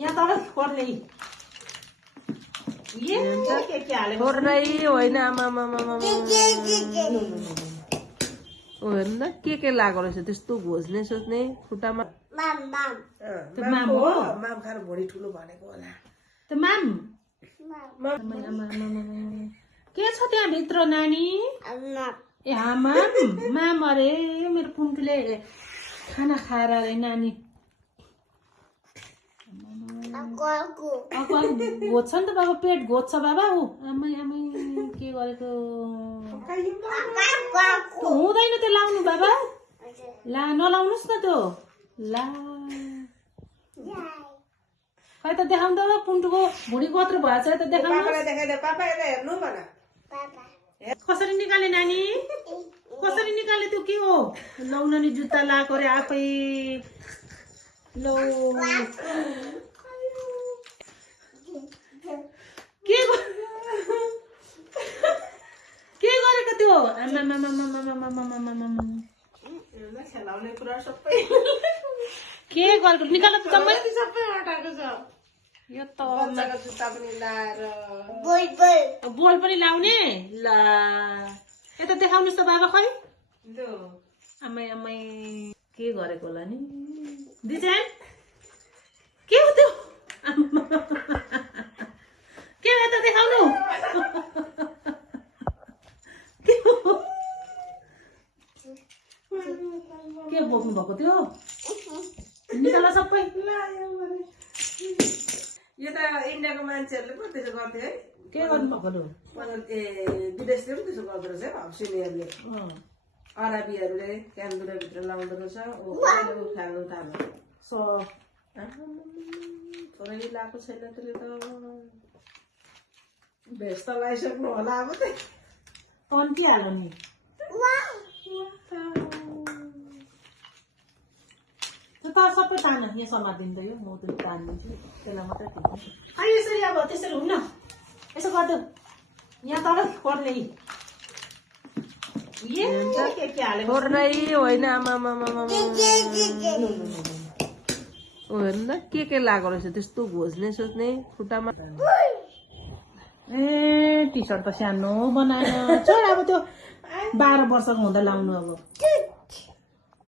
यहाँ तल पर्ने छोड्दै होइन होइन के लागेको रहेछ त्यस्तो घोज्ने सोच्ने खुट्टामा माम हो माम खाएर भुँडी ठुलो भनेको होला त माम के छ त्यहाँ भित्र नानी ए माम अरे मेरो पुन्टुले खाना खाएर अरे नानी घोज्छ नि त बाबा पेट घोज्छ बाबा ऊ आमै के गरेको हुँदैन त्यो लाउनु बाबा ला नलाउनुहोस् न त्यो ला खै त देखाउनु त पुन्टुको भुँडी कत्रो भएछ त देखाउनु कसरी निकाले नानी कसरी निकाले त्यो के हो लाउन नि जुत्ता लाएको अरे आफै लौ के गरेको त्यो खेलाउने कुरा सबै के गरेको निकाल त जम्मै सबै हटाएको छ यो त जुत्ता पनि लाएर बोल पनि लाउने ला यता देखाउनुहोस् त बाबा खै आमै के गरेको होला नि दिजान के हो त्यो के हो यता देखाउनु के बोक्नु भएको त्यो निकाल सबै यो त इन्डियाको मान्छेहरूले पो त्यसो गर्थ्यो है के गर्नु भएको विदेशले पनि त्यसो गर्दो रहेछ है हप्सिनेहरूले अरबीहरूले क्याम्बुराभित्र लाउँदो रहेछ खानु थाल्यो थोरै लगाएको छैन त्यसले त भेज त लगाइसक्नु होला अब त अन्टिहाल्नु नि त सबै तान यहाँ समातिन्छ यो म त तानिदिन्छु त्यसलाई मात्रै खै यसरी अब त्यसरी हुन्न यसो गर्दो यहाँ तल पर्ने छोड्दै होइन होइन के लागेको रहेछ त्यस्तो घोज्ने सोच्ने खुट्टामा ए टी सर्ट त सानो बनाएर छोड अब त्यो 12 वर्षको हुँदा लाउनु अब